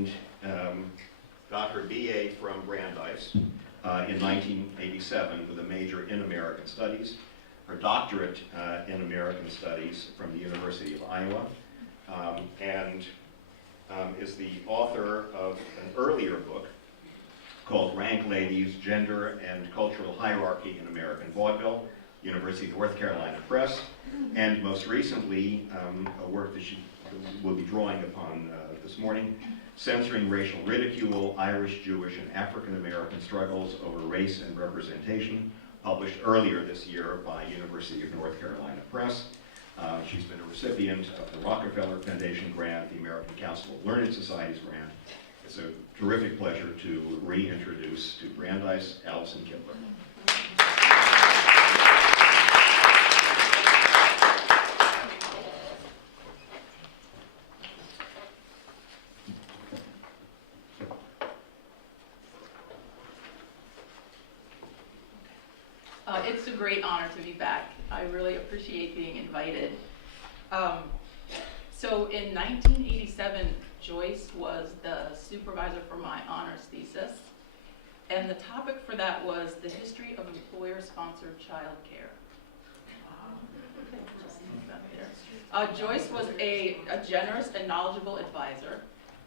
and got her BA from Brandeis in 1987 with a major in American Studies, her doctorate in American Studies from the University of Iowa, and is the author of an earlier book called Rank Ladies, Gender and Cultural Hierarchy in American Vaudeville, University of North Carolina Press, and most recently, a work that she will be drawing upon this morning, Censoring Racial Ridicule, Irish, Jewish, and African American Struggles Over Race and Representation, published earlier this year by University of North Carolina Press. She's been a recipient of the Rockefeller Foundation grant, the American Council of Learned Societies grant. It's a terrific pleasure to reintroduce to Brandeis Alison Kibler. It's a great honor to be back. I really appreciate being invited. So in 1987, Joyce was the supervisor for my honors thesis, and the topic for that was the history of employer-sponsored child care. Joyce was a generous and knowledgeable advisor,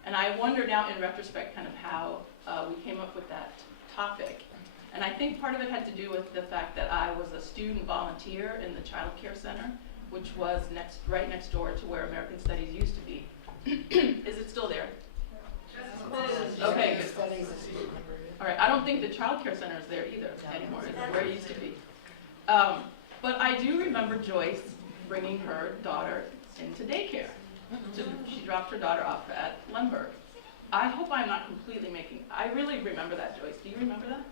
and I wonder now in retrospect kind of how we came up with that topic. And I think part of it had to do with the fact that I was a student volunteer in the Child Care Center, which was right next door to where American Studies used to be. Is it still there? Okay, good. All right, I don't think the Child Care Center is there either anymore, where it used to be. But I do remember Joyce bringing her daughter into daycare. She dropped her daughter off at Lemberg. I hope I'm not completely I really remember that, Joyce. Do you remember that?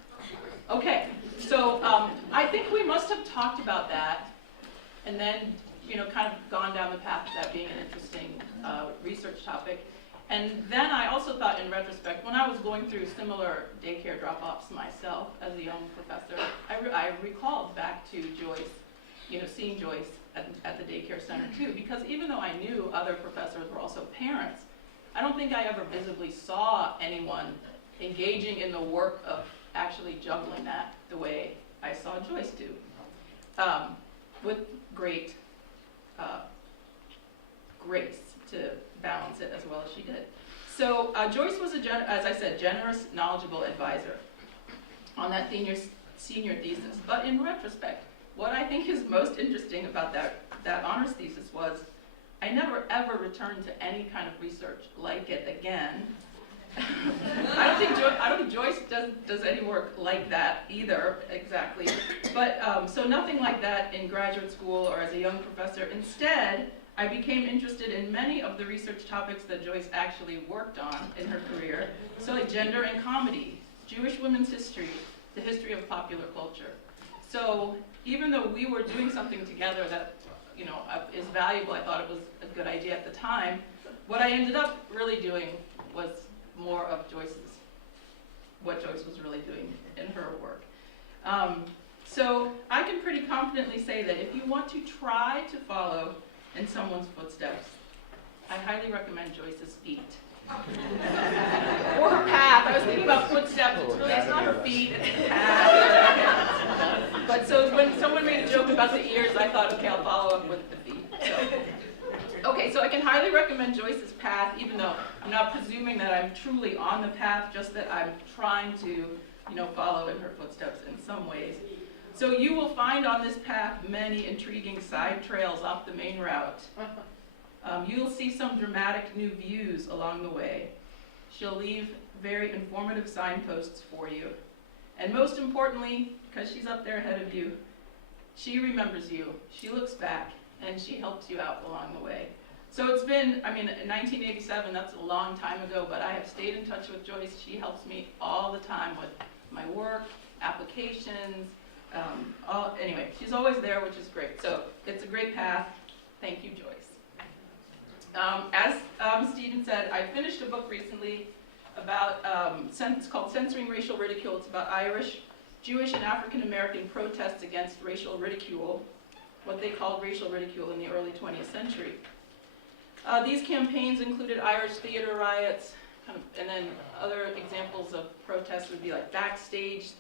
Okay, so I think we must have talked about that and then, kind of gone down the path of that being an interesting research topic. And then I also thought in retrospect, when I was going through similar daycare drop-offs myself as a young professor, I recalled back to Joyce, seeing Joyce at the daycare center too, because even though I knew other professors were also parents, I don't think I ever visibly saw anyone engaging in the work of actually juggling that the way I saw Joyce do, with great grace to balance it as well as she did. So Joyce was, as I said, generous, knowledgeable advisor on that senior thesis. But in retrospect, what I think is most interesting about that honors thesis was I never ever returned to any kind of research like it again. I don't think Joyce does any work like that either, exactly. But so nothing like that in graduate school or as a young professor. Instead, I became interested in many of the research topics that Joyce actually worked on in her career. So like gender and comedy, Jewish women's history, the history of popular culture. So even though we were doing something together that is valuable, I thought it was a good idea at the time, what I ended up really doing was more of what Joyce was really doing in her work. So I can pretty confidently say that if you want to try to follow in someone's footsteps, I highly recommend Joyce's feet. Or her path. I was thinking about footsteps. It's not her feet, it's the path. But so when someone made a joke about the ears, I thought, okay, I'll follow up with the feet. Okay, so I can highly recommend Joyce's path, even though I'm not presuming that I'm truly on the path, just that I'm trying to, follow in her footsteps in some ways. So you will find on this path many intriguing side trails off the main route. You'll see some dramatic new views along the way. She'll leave very informative signposts for you. And most importantly, because she's up there ahead of you, she remembers you. She looks back and she helps you out along the way. So it's been, in 1987, that's a long time ago, but I have stayed in touch with Joyce. She helps me all the time with my work, applications, anyway, she's always there, which is great. So it's a great path. Thank you, Joyce. As Stephen said, I finished a book recently about, it's called Censoring Racial Ridicule. It's about Irish, Jewish, and African American protests against racial ridicule, what they called racial ridicule in the early 20th century. These campaigns included Irish theater riots, and then other examples of protests would be like backstage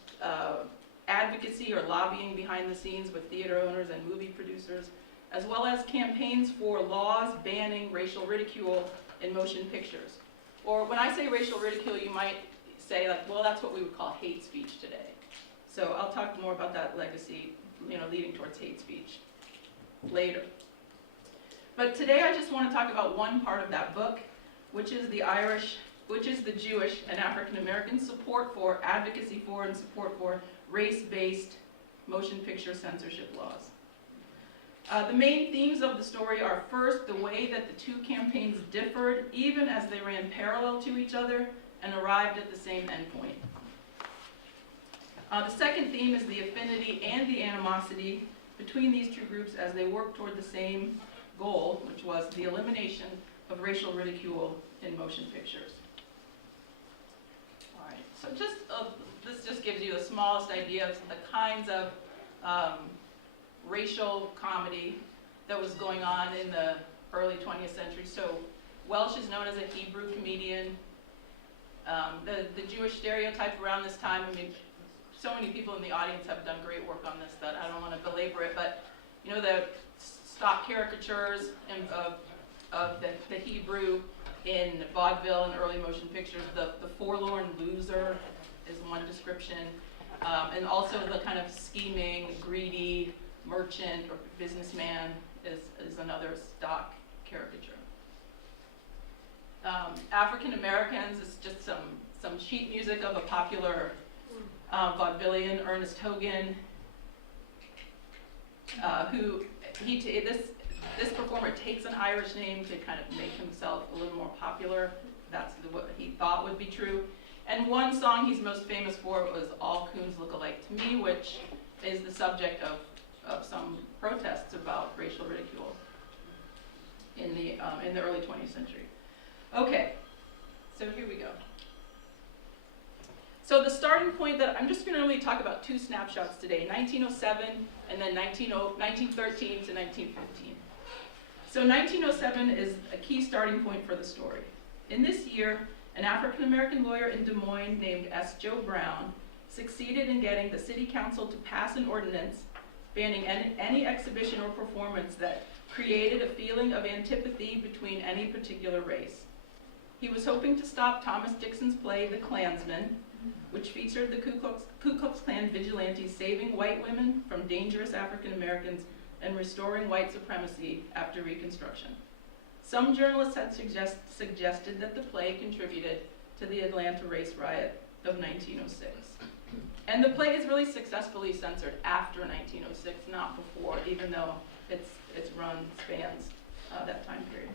advocacy or lobbying behind the scenes with theater owners and movie producers, as well as campaigns for laws banning racial ridicule in motion pictures. Or when I say racial ridicule, you might say like, well, that's what we would call hate speech today. So I'll talk more about that legacy, leading towards hate speech later. But today I just want to talk about one part of that book, which is the Jewish and African American support for, advocacy for, and support for race-based motion picture censorship laws. The main themes of the story are, first, the way that the two campaigns differed even as they ran parallel to each other and arrived at the same endpoint. The second theme is the affinity and the animosity between these two groups as they worked toward the same goal, which was the elimination of racial ridicule in motion pictures. All right, so this just gives you the smallest idea of the kinds of racial comedy that was going on in the early 20th century. So Welsh is known as a Hebrew comedian. The Jewish stereotype around this time, I mean, so many people in the audience have done great work on this that I don't want to belabor it, but the stock caricatures of the Hebrew in vaudeville and early motion pictures, the forlorn loser is one description, and also the kind of scheming, greedy merchant or businessman is another stock caricature. African Americans is just some sheet music of a popular vaudevillian, Ernest Hogan, who this performer takes an Irish name to kind of make himself a little more popular. That's what he thought would be true. And one song he's most famous for was "All Coons Look Alike to Me," which is the subject of some protests about racial ridicule in the early 20th century. Okay, so here we go. So the starting point that I'm just going to really talk about two snapshots today, 1907 and then 1913 to 1915. So 1907 is a key starting point for the story. In this year, an African-American lawyer in Des Moines named S. Joe Brown succeeded in getting the city council to pass an ordinance banning any exhibition or performance that created a feeling of antipathy between any particular race. He was hoping to stop Thomas Dixon's play, The Klansman, which featured the Ku Klux Klan vigilantes saving white women from dangerous African Americans and restoring white supremacy after Reconstruction. Some journalists had suggested that the play contributed to the Atlanta race riot of 1906. And the play is really successfully censored after 1906, not before, even though its run spans that time period.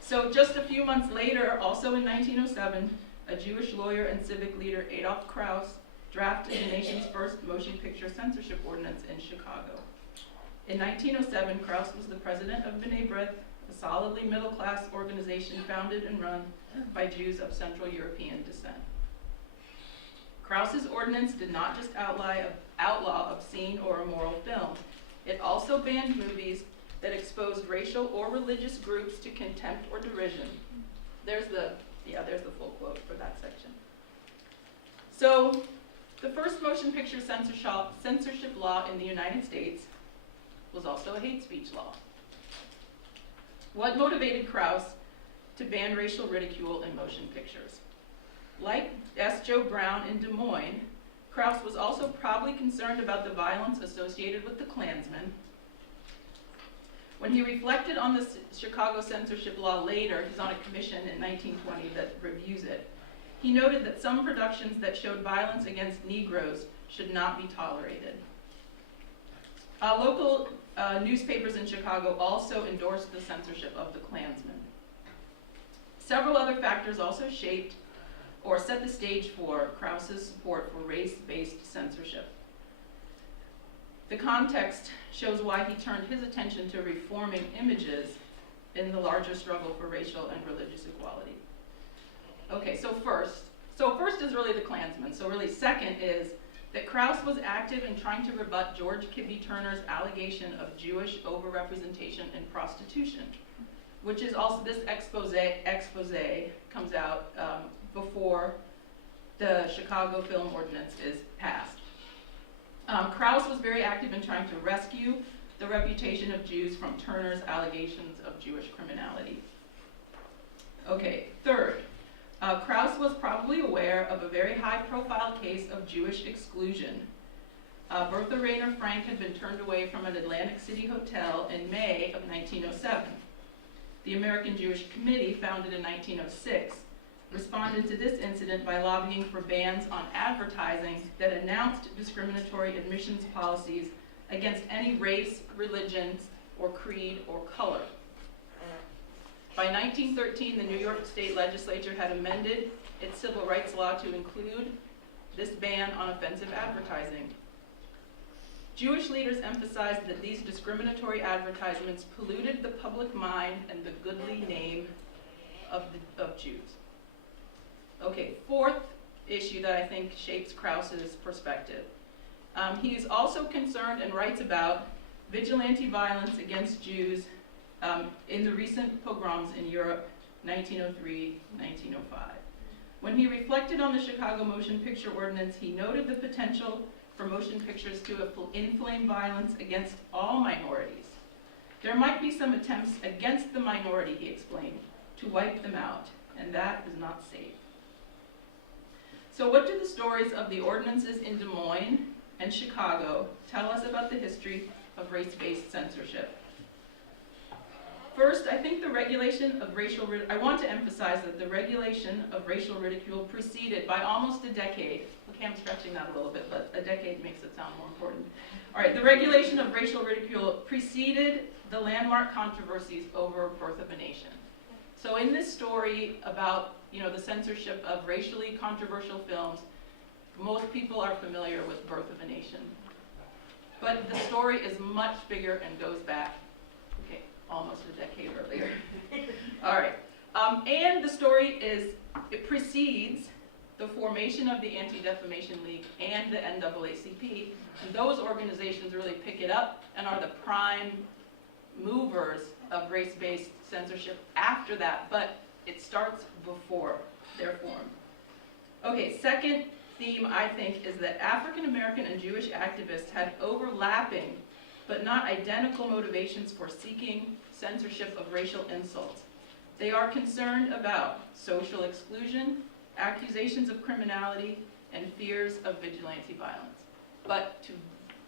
So just a few months later, also in 1907, a Jewish lawyer and civic leader, Adolf Krauss, drafted the nation's first motion picture censorship ordinance in Chicago. In 1907, Krauss was the president of B'nai B'rith, a solidly middle-class organization founded and run by Jews of Central European descent. Krauss's ordinance did not just outlaw obscene or immoral films. It also banned movies that exposed racial or religious groups to contempt or derision. There's the full quote for that section. So, the first motion picture censorship law in the United States was also a hate speech law. What motivated Krauss to ban racial ridicule in motion pictures? Like S. Joe Brown in Des Moines, Krauss was also probably concerned about the violence associated with the Klansmen. When he reflected on the Chicago censorship law later, he's on a commission in 1920 that reviews it, he noted that some productions that showed violence against Negroes should not be tolerated. Local newspapers in Chicago also endorsed the censorship of the Klansmen. Several other factors also shaped or set the stage for Krauss's support for race-based censorship. The context shows why he turned his attention to reforming images in the larger struggle for racial and religious equality. Okay, so first is really the Klansmen. So really second is that Krauss was active in trying to rebut George Kibbe Turner's allegation of Jewish overrepresentation in prostitution. which is also this expose comes out before the Chicago Film Ordinance is passed. Krauss was very active in trying to rescue the reputation of Jews from Turner's allegations of Jewish criminality. Okay, third, Krauss was probably aware of a very high-profile case of Jewish exclusion. Bertha Rayner Frank had been turned away from an Atlantic City hotel in May of 1907. The American Jewish Committee, founded in 1906, responded to this incident by lobbying for bans on advertising that announced discriminatory admissions policies against any race, religion, or creed or color. By 1913, the New York State Legislature had amended its civil rights law to include this ban on offensive advertising. Jewish leaders emphasized that these discriminatory advertisements polluted the public mind and the goodly name of Jews. Okay, fourth issue that I think shapes Krauss's perspective. He is also concerned and writes about vigilante violence against Jews in the recent pogroms in Europe, 1903, 1905. When he reflected on the Chicago Motion Picture Ordinance, he noted the potential for motion pictures to inflame violence against all minorities. There might be some attempts against the minority, he explained, to wipe them out, and that is not safe. So what do the stories of the ordinances in Des Moines and Chicago tell us about the history of race-based censorship? First, I think the regulation of I want to emphasize that the regulation of racial ridicule preceded by almost a decade. Okay, I'm stretching that a little bit, but a decade makes it sound more important. All right, the regulation of racial ridicule preceded the landmark controversies over Birth of a Nation. So in this story about, the censorship of racially controversial films, most people are familiar with Birth of a Nation. But the story is much bigger and goes back, almost a decade earlier. All right. And the story it precedes the formation of the Anti-Defamation League and the NAACP. And those organizations really pick it up and are the prime movers of race-based censorship after that, but it starts before their form. Okay, second theme, I think, is that African American and Jewish activists had overlapping but not identical motivations for seeking censorship of racial insults. They are concerned about social exclusion, accusations of criminality, and fears of vigilante violence, but to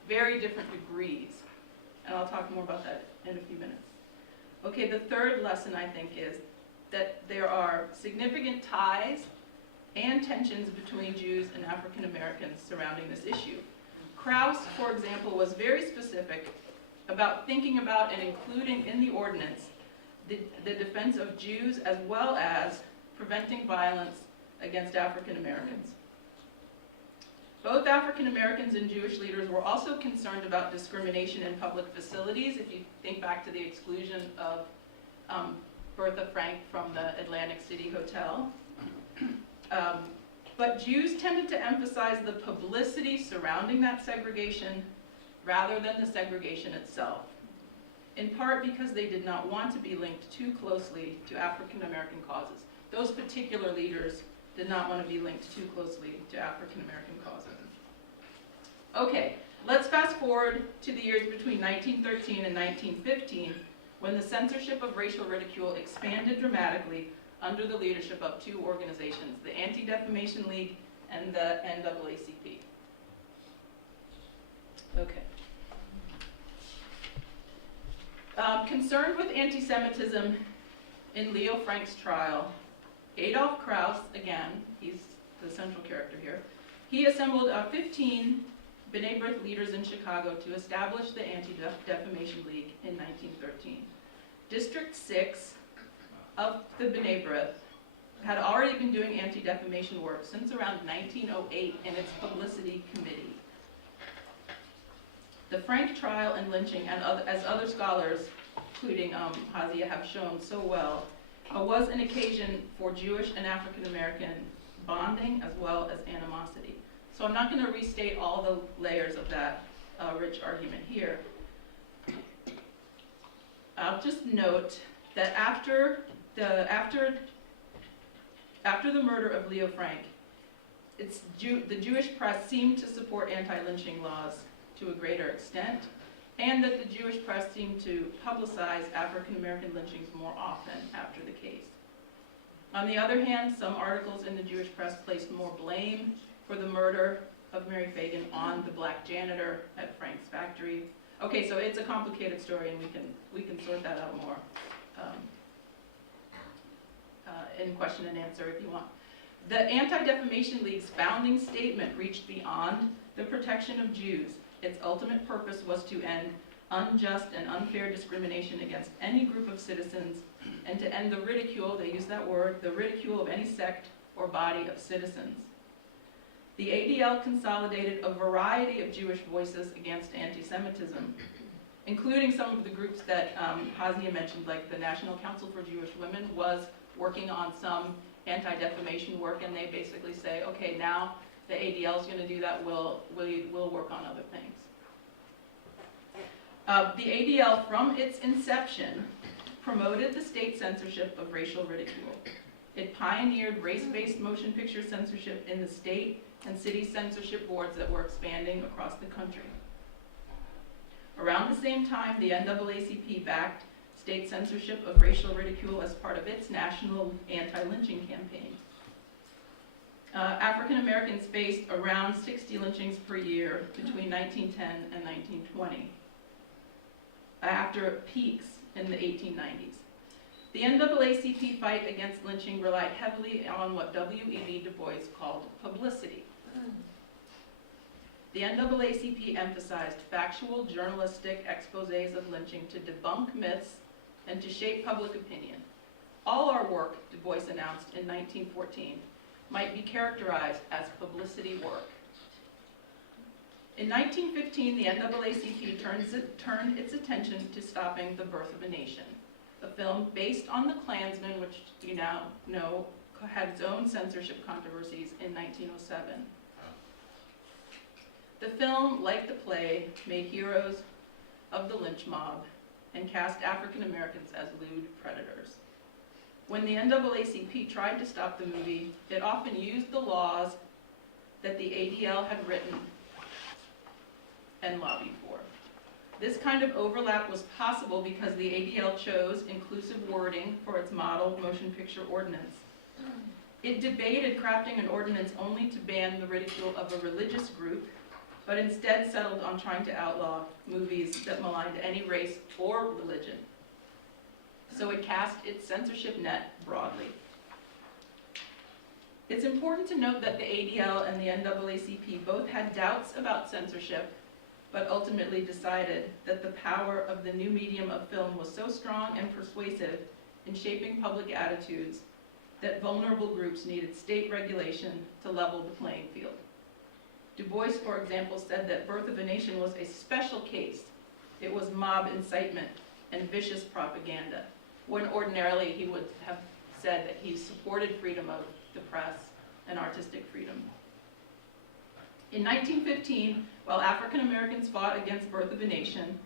very different degrees. And I'll talk more about that in a few minutes. Okay, the third lesson, I think, is that there are significant ties and tensions between Jews and African Americans surrounding this issue. Krauss, for example, was very specific about thinking about and including in the ordinance the defense of Jews as well as preventing violence against African Americans. Both African Americans and Jewish leaders were also concerned about discrimination in public facilities. If you think back to the exclusion of Bertha Frank from the Atlantic City Hotel. But Jews tended to emphasize the publicity surrounding that segregation rather than the segregation itself, in part because they did not want to be linked too closely to African American causes. Those particular leaders did not want to be linked too closely to African American causes. Okay, let's fast forward to the years between 1913 and 1915, when the censorship of racial ridicule expanded dramatically under the leadership of two organizations, the Anti-Defamation League and the NAACP. Okay. Concerned with anti-Semitism in Leo Frank's trial, Adolf Krauss, again, he's the central character here, he assembled 15 B'nai B'rith leaders in Chicago to establish the Anti-Defamation League in 1913. District 6 of the B'nai B'rith had already been doing anti-defamation work since around 1908 in its publicity committee. The Frank trial and lynching, and as other scholars, including Hazia, have shown so well, was an occasion for Jewish and African American bonding as well as animosity. So I'm not going to restate all the layers of that rich argument here. I'll just note that after the murder of Leo Frank, the Jewish press seemed to support anti-lynching laws to a greater extent, and that the Jewish press seemed to publicize African American lynchings more often after the case. On the other hand, some articles in the Jewish press placed more blame for the murder of Mary Fagan on the black janitor at Frank's factory. Okay, so it's a complicated story, and we can sort that out more in question and answer if you want. The Anti-Defamation League's founding statement reached beyond the protection of Jews. Its ultimate purpose was to end unjust and unfair discrimination against any group of citizens, and to end the ridicule, they use that word, the ridicule of any sect or body of citizens. The ADL consolidated a variety of Jewish voices against anti-Semitism, including some of the groups that Hazia mentioned, like the National Council for Jewish Women was working on some anti-defamation work, and they basically say, okay, now the ADL is going to do that, we'll work on other things. The ADL, from its inception, promoted the state censorship of racial ridicule. It pioneered race-based motion picture censorship in the state and city censorship boards that were expanding across the country. Around the same time, the NAACP backed state censorship of racial ridicule as part of its national anti-lynching campaign. African Americans faced around 60 lynchings per year between 1910 and 1920, after peaks in the 1890s. The NAACP fight against lynching relied heavily on what W.E.B. Du Bois called publicity. The NAACP emphasized factual journalistic exposés of lynching to debunk myths and to shape public opinion. All our work, Du Bois announced in 1914, might be characterized as publicity work. In 1915, the NAACP turned its attention to stopping The Birth of a Nation, a film based on The Klansman, which you now know had its own censorship controversies in 1907. The film, like the play, made heroes of the lynch mob and cast African Americans as lewd predators. When the NAACP tried to stop the movie, it often used the laws that the ADL had written and lobbied for. This kind of overlap was possible because the ADL chose inclusive wording for its model motion picture ordinance. It debated crafting an ordinance only to ban the ridicule of a religious group, but instead settled on trying to outlaw movies that maligned any race or religion. So it cast its censorship net broadly. It's important to note that the ADL and the NAACP both had doubts about censorship, but ultimately decided that the power of the new medium of film was so strong and persuasive in shaping public attitudes that vulnerable groups needed state regulation to level the playing field. Du Bois, for example, said that Birth of a Nation was a special case. It was mob incitement and vicious propaganda, when ordinarily he would have said that he supported freedom of the press and artistic freedom. In 1915, while African Americans fought against Birth of a Nation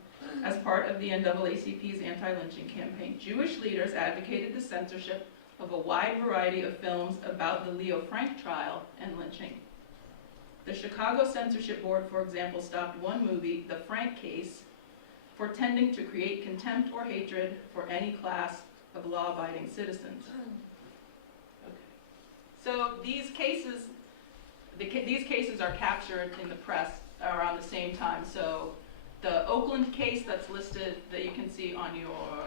as part of the NAACP's anti-lynching campaign, Jewish leaders advocated the censorship of a wide variety of films about the Leo Frank trial and lynching. The Chicago Censorship Board, for example, stopped one movie, The Frank Case, for tending to create contempt or hatred for any class of law-abiding citizens. Okay. So these cases are captured in the press around the same time. So the Oakland case that's listed, that you can see on your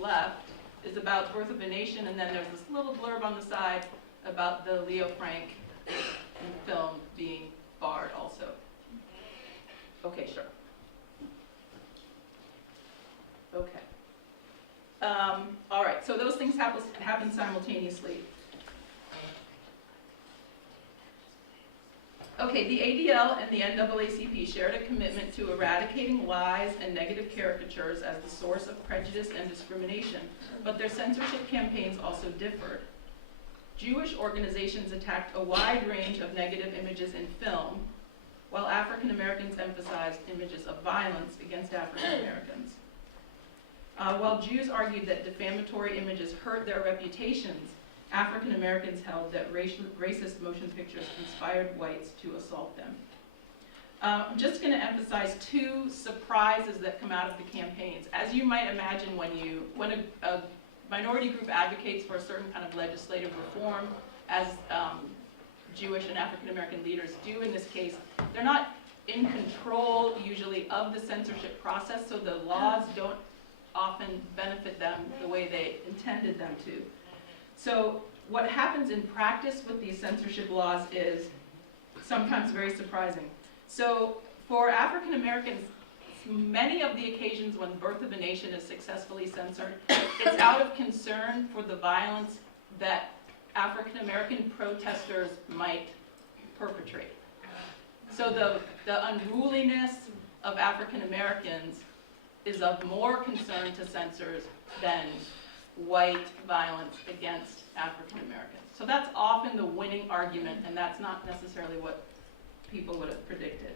left, is about Birth of a Nation, and then there's this little blurb on the side about the Leo Frank film being barred also. Okay, sure. Okay. All right, so those things happen simultaneously. Okay, the ADL and the NAACP shared a commitment to eradicating lies and negative caricatures as the source of prejudice and discrimination, but their censorship campaigns also differed. Jewish organizations attacked a wide range of negative images in film, while African Americans emphasized images of violence against African Americans. While Jews argued that defamatory images hurt their reputations, African Americans held that racist motion pictures inspired whites to assault them. I'm just going to emphasize two surprises that come out of the campaigns. As you might imagine, when a minority group advocates for a certain kind of legislative reform, as Jewish and African American leaders do in this case, they're not in control usually of the censorship process, so the laws don't often benefit them the way they intended them to. So what happens in practice with these censorship laws is sometimes very surprising. So for African Americans, many of the occasions when Birth of a Nation is successfully censored, it's out of concern for the violence that African American protesters might perpetrate. So the unruliness of African Americans is of more concern to censors than white violence against African Americans. So that's often the winning argument, and that's not necessarily what people would have predicted.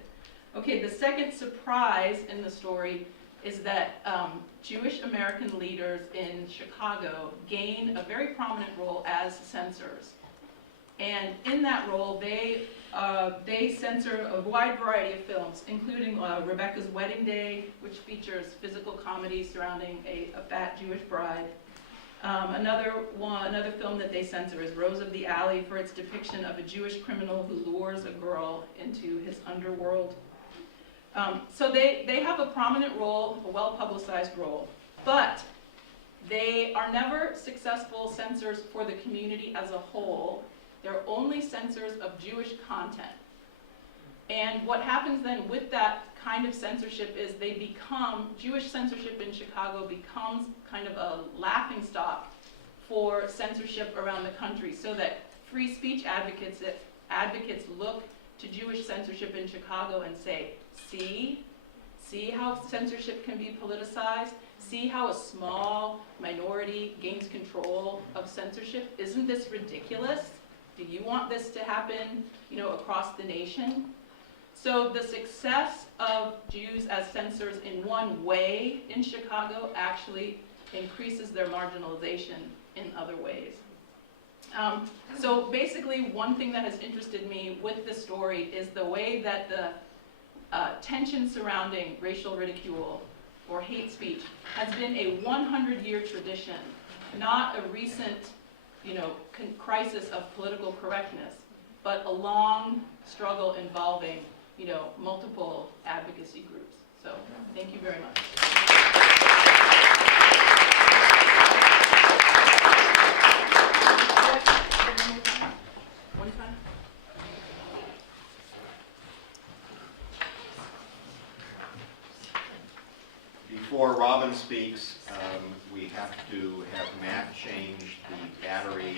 Okay, the second surprise in the story is that Jewish American leaders in Chicago gain a very prominent role as censors. And in that role, they censor a wide variety of films, including Rebecca's Wedding Day, which features physical comedy surrounding a fat Jewish bride. Another film that they censor is Rose of the Alley for its depiction of a Jewish criminal who lures a girl into his underworld. So they have a prominent role, a well-publicized role, but they are never successful censors for the community as a whole. They're only censors of Jewish content. And what happens then with that kind of censorship is Jewish censorship in Chicago becomes kind of a laughingstock for censorship around the country, so that free speech advocates look to Jewish censorship in Chicago and say, see how censorship can be politicized? See how a small minority gains control of censorship? Isn't this ridiculous? Do you want this to happen, across the nation? So the success of Jews as censors in one way in Chicago actually increases their marginalization in other ways. So basically, one thing that has interested me with this story is the way that the tension surrounding racial ridicule or hate speech has been a 100-year tradition, not a recent crisis of political correctness, but a long struggle involving, multiple advocacy groups. So, thank you very much. One time? Before Robin speaks, we have to have Matt change the battery